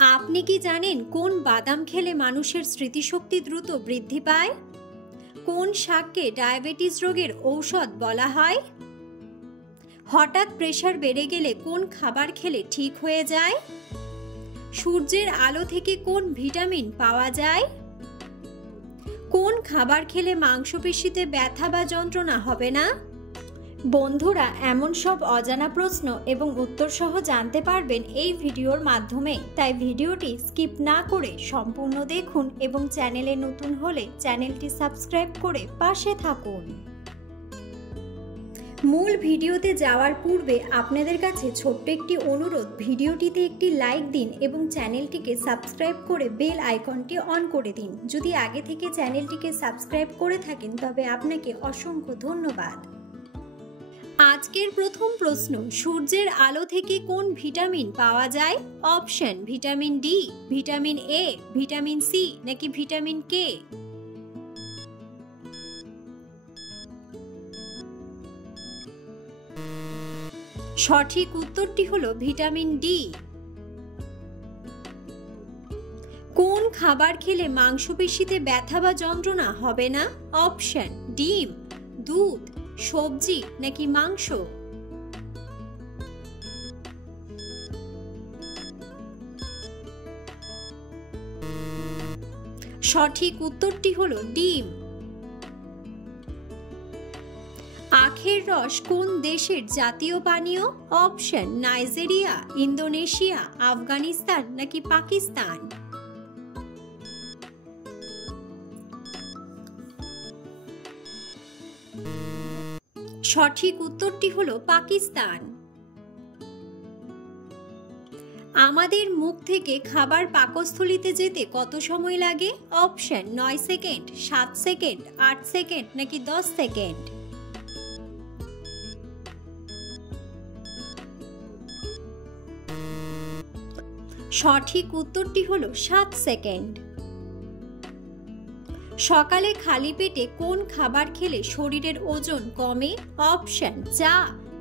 আপনি কি জানেন কোন বাদাম খেলে মানুষের স্মৃতিশক্তি দ্রুত বৃদ্ধি পায়? কোন শাককে ডায়াবেটিস রোগের ঔষধ বলা হয়? হঠাৎ প্রেসার বেড়ে গেলে কোন খাবার খেলে ঠিক হয়ে যায়? সূর্যের আলো থেকে কোন ভিটামিন পাওয়া যায়? কোন খাবার খেলে মাংসপেশিতে ব্যথা বা যন্ত্রণা হবে না? বন্ধুরা, এমন সব অজানা প্রশ্ন এবং উত্তর সহ জানতে পারবেন এই ভিডিওর মাধ্যমে, তাই ভিডিওটি স্কিপ না করে সম্পূর্ণ দেখুন এবং চ্যানেলে নতুন হলে চ্যানেলটি সাবস্ক্রাইব করে পাশে থাকুন। মূল ভিডিওতে যাওয়ার পূর্বে আপনাদের কাছে ছোট্ট একটি অনুরোধ, ভিডিওটিতে একটি লাইক দিন এবং চ্যানেলটিকে সাবস্ক্রাইব করে বেল আইকনটি অন করে দিন। যদি আগে থেকে চ্যানেলটিকে সাবস্ক্রাইব করে থাকেন তবে আপনাকে অসংখ্য ধন্যবাদ। আজকের প্রথম প্রশ্ন, সূর্যের আলো থেকে কোন ভিটামিন পাওয়া যায়? Option: vitamin D, vitamin A, vitamin C নাকি ভিটামিন কে? সঠিক উত্তরটি হলো ভিটামিন ডি। কোন খাবার খেলে মাংসপেশিতে ব্যথা বা যন্ত্রণা হবে না? অপশন: ডিম, দুধ, সবজি নাকি মাংস? সঠিক উত্তরটি হলো ডিম। আখের রস কোন দেশের জাতীয় পানীয়? অপশন: নাইজেরিয়া, ইন্দোনেশিয়া, আফগানিস্তান নাকি পাকিস্তান? সঠিক উত্তরটি হলো পাকিস্তান। আমাদের মুখ থেকে খাবার পাকস্থলীতে যেতে কত সময় লাগে? অপশন: 9 সেকেন্ড, 7 সেকেন্ড, 8 সেকেন্ড নাকি 10 সেকেন্ড? সঠিক উত্তরটি হলো 7 সেকেন্ড। সকালে খালি পেটে কোন খাবার খেলে শরীরের ওজন কমে? অপশন: চা,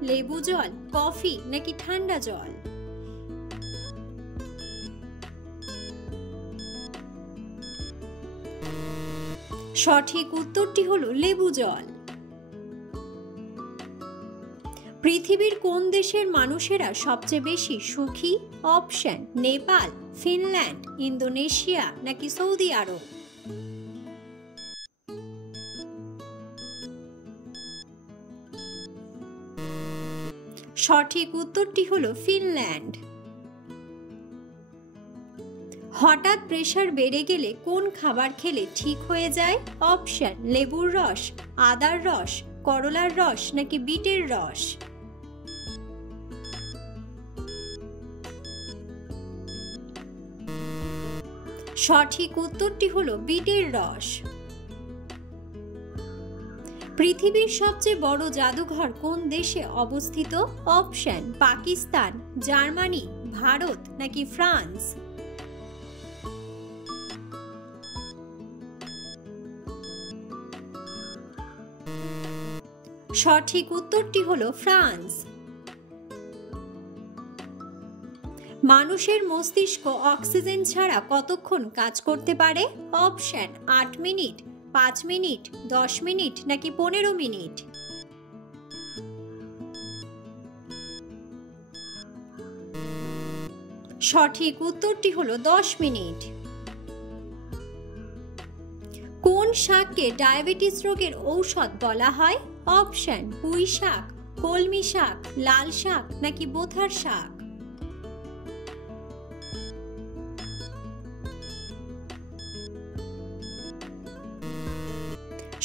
লেবু জল, কফি নাকি ঠান্ডা জল? সঠিক উত্তরটি হলো লেবু জল। পৃথিবীর কোন দেশের মানুষেরা সবচেয়ে বেশি সুখী? অপশন: নেপাল, ফিনল্যান্ড, ইন্দোনেশিয়া নাকি সৌদি আরব? সঠিক উত্তরটি হলো ফিনল্যান্ড। হঠাৎ প্রেসার বেড়ে গেলে কোন খাবার খেলে ঠিক হয়ে যায়? অপশন: লেবুর রস, আদার রস, করলার রস নাকি বিটের রস? সঠিক উত্তরটি হলো বিটের রস। পৃথিবীর সবচেয়ে বড় জাদুঘর কোন দেশে অবস্থিত? অপশন: পাকিস্তান, জার্মানি, ভারত নাকি ফ্রান্স? সঠিক উত্তরটি হলো ফ্রান্স। মানুষের মস্তিষ্ক অক্সিজেন ছাড়া কতক্ষণ কাজ করতে পারে? অপশন: 8 মিনিট, 5 মিনিট, 10 মিনিট নাকি 15 মিনিট? সঠিক উত্তরটি হলো 10 মিনিট। কোন শাককে ডায়াবেটিস রোগের ঔষধ বলা হয়? অপশন: পুঁই শাক, কলমি শাক, লাল শাক নাকি বোথার শাক?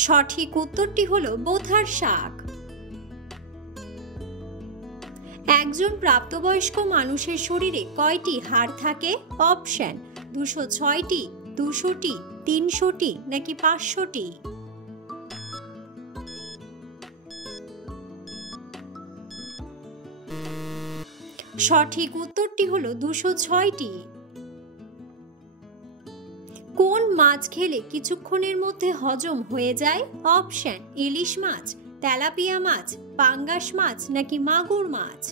সঠিক উত্তরটি হলো বোথার শাক। একজন প্রাপ্তবয়স্ক মানুষের শরীরে কয়টি হাড় থাকে? অপশন: 206টি, 200টি, 300টি নাকি 500টি? সঠিক উত্তরটি হলো 206টি। কোন মাছ খেলে কিছুক্ষণের মধ্যে হজম হয়ে যায়? অপশন: ইলিশ মাছ, তেলাপিয়া মাছ, পাঙ্গাস মাছ নাকি মাগুর মাছ?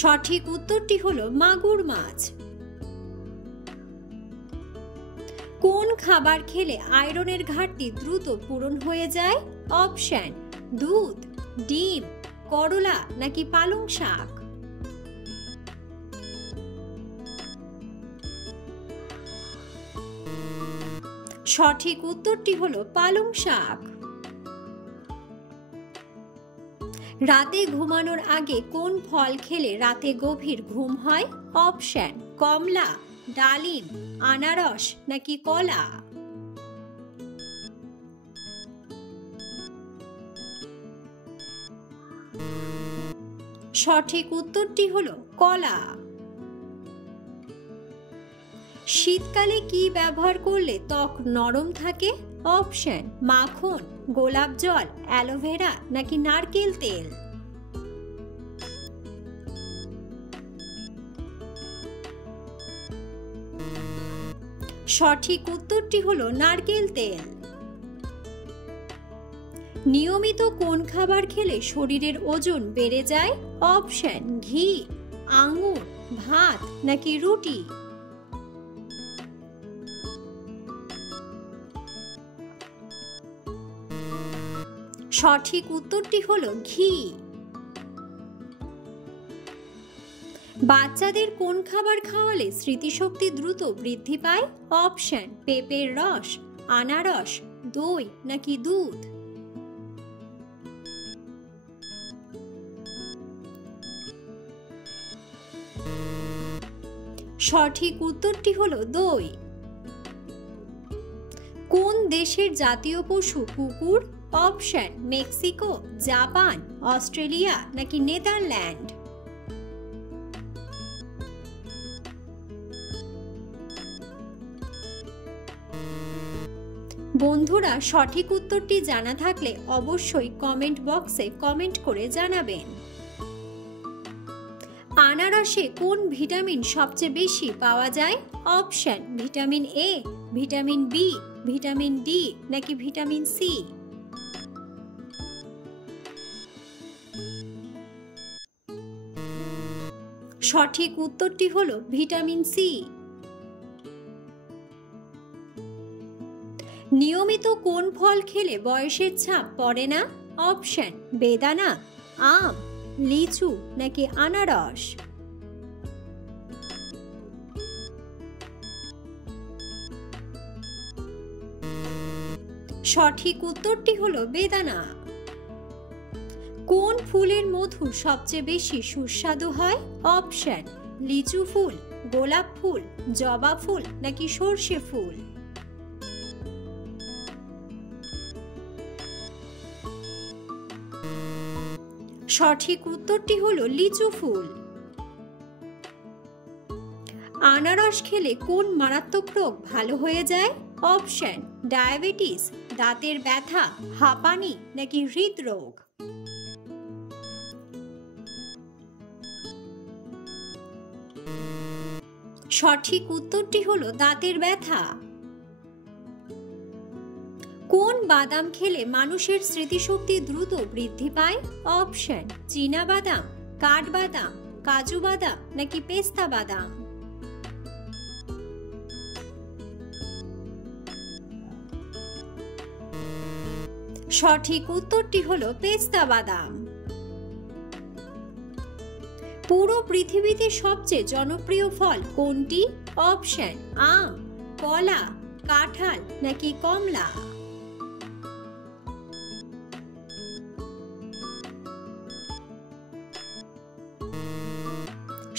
সঠিক উত্তরটি হলো মাগুর মাছ। কোন খাবার খেলে আয়রনের ঘাটতি দ্রুত পূরণ হয়ে যায়? অপশন: দুধ, ডিম, করলা নাকি পালং শাক। সঠিক উত্তরটি হলো পালং শাক। রাতে ঘুমানোর আগে কোন ফল খেলে রাতে গভীর ঘুম হয়? অপশন: কমলা, ডালিম, আনারস নাকি কলা। সঠিক উত্তরটি হলো কলা। শীতকালে কি ব্যবহার করলে ত্বক নরম থাকে? অপশন: মাখন, গোলাপ জল, অ্যালোভেরা নাকি নারকেল তেল। সঠিক উত্তরটি হলো নারকেল তেল। নিয়মিত কোন খাবার খেলে শরীরের ওজন বেড়ে যায়? অপশন: ঘি, আঙুর, ভাত নাকি রুটি। সঠিক উত্তরটি হলো ঘি। বাচ্চাদের কোন খাবার খাওয়ালে স্মৃতিশক্তি দ্রুত বৃদ্ধি পায়? অপশন: পেঁপের রস, আনারস, দই নাকি দুধ। সঠিক উত্তরটি হলো দই। কোন দেশের জাতীয় পশু কুকুর? অপশন: মেক্সিকো, জাপান, অস্ট্রেলিয়া নাকি নেদারল্যান্ড। বন্ধুরা, সঠিক উত্তরটি জানা থাকলে অবশ্যই কমেন্ট বক্সে কমেন্ট করে জানাবেন। আনারসে কোন ভিটামিন সবচেয়ে বেশি পাওয়া যায়? Option: vitamin A, vitamin B, vitamin D নাকি ভিটামিন সি। সঠিক উত্তরটি হলো ভিটামিন সি। নিয়মিত কোন ফল খেলে বয়সের ছাপ পড়ে না? অপশন: বেদানা, আম, লিচু নাকি আনারস। সঠিক উত্তরটি হলো বেদানা। কোন ফুলের মধু সবচেয়ে বেশি সুস্বাদু হয়? অপশন: লিচু ফুল, গোলাপ ফুল, জবা ফুল নাকি সর্ষে ফুল। সঠিক উত্তরটি হলো লিচু ফুল। আনারস খেলে কোন মারাত্মক রোগ ভালো হয়ে যায়? অপশন: ডায়াবেটিস, দাঁতের ব্যথা, হাঁপানি নাকি হৃদরোগ। সঠিক উত্তরটি হলো দাঁতের ব্যথা। কোন বাদাম খেলে মানুষের স্মৃতিশক্তি দ্রুত বৃদ্ধি পায়? অপশন: চীনা বাদাম, কাঠবাদাম, কাজু বাদাম নাকি পেস্তা বাদাম। সঠিক উত্তরটি হলো পেস্তা বাদাম। পুরো পৃথিবীতে সবচেয়ে জনপ্রিয় ফল কোনটি? অপশন: আম, কলা, কাঁঠাল নাকি কমলা।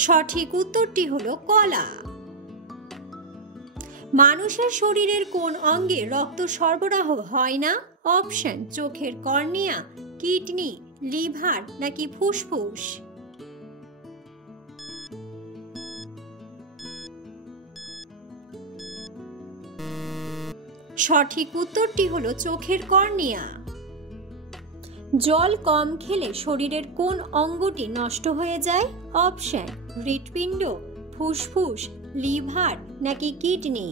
সঠিক উত্তরটি হলো কলা। মানুষের শরীরের কোন অঙ্গে রক্ত সরবরাহ হয় না? অপশন: চোখের কর্নিয়া, কিডনি, লিভার নাকি ফুসফুস। সঠিক উত্তরটি হলো চোখের কর্নিয়া। জল কম খেলে শরীরের কোন অঙ্গটি নষ্ট হয়ে যায়? অপশন: হৃৎপিণ্ড, ফুসফুস, লিভার নাকি কিডনি।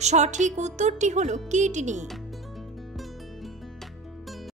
সঠিক উত্তরটি হলো কিডনি।